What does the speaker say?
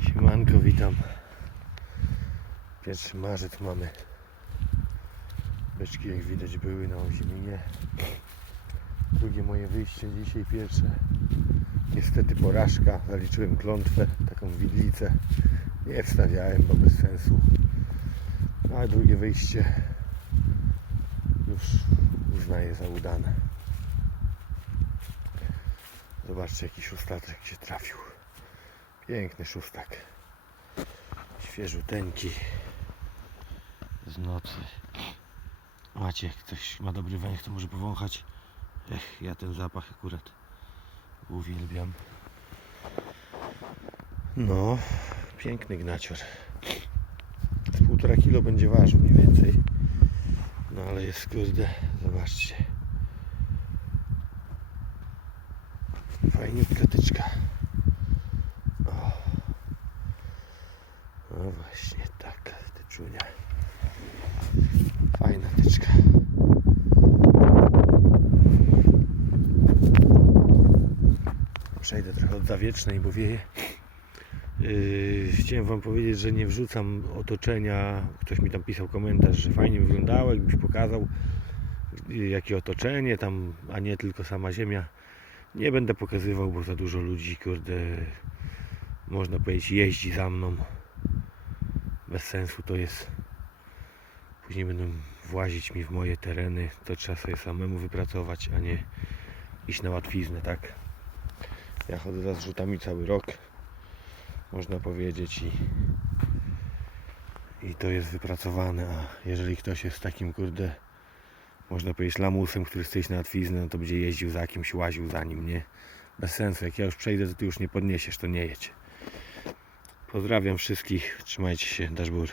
Siemanko, witam. Pierwszy marzec mamy. Beczki jak widać były na Oziminie. Drugie moje wyjście dzisiaj, pierwsze. Niestety porażka, zaliczyłem klątwę, taką widlicę. Nie wstawiałem, bo bez sensu. A drugie wyjście już uznaję za udane. Zobaczcie jaki szóstaczek się trafił. Piękny szóstak. Świeżuteńki. Z nocy. Macie, ktoś ma dobry węch, to może powąchać. Ech, ja ten zapach akurat uwielbiam. No, piękny gnacior. Z półtora kilo będzie ważył mniej więcej. No ale jest kurde, zobaczcie. Fajniutka tyczka. No właśnie taka tyczunia. Fajna tyczka. Przejdę trochę od zawiecznej, bo wieje. Yy, chciałem Wam powiedzieć, że nie wrzucam otoczenia. Ktoś mi tam pisał komentarz, że fajnie wyglądało, jakbyś pokazał yy, jakie otoczenie tam, a nie tylko sama ziemia. Nie będę pokazywał, bo za dużo ludzi, kurde, można powiedzieć, jeździ za mną. Bez sensu to jest. Później będą włazić mi w moje tereny. To trzeba sobie samemu wypracować, a nie iść na łatwiznę, tak? Ja chodzę za zrzutami cały rok, można powiedzieć, i, i to jest wypracowane. A jeżeli ktoś jest takim, kurde, można powiedzieć, lamusem, który chce iść na łatwiznę, no to będzie jeździł za kimś, łaził za nim, nie? Bez sensu. Jak ja już przejdę, to ty już nie podniesiesz, to nie jedź. Pozdrawiam wszystkich, trzymajcie się, Daszbur.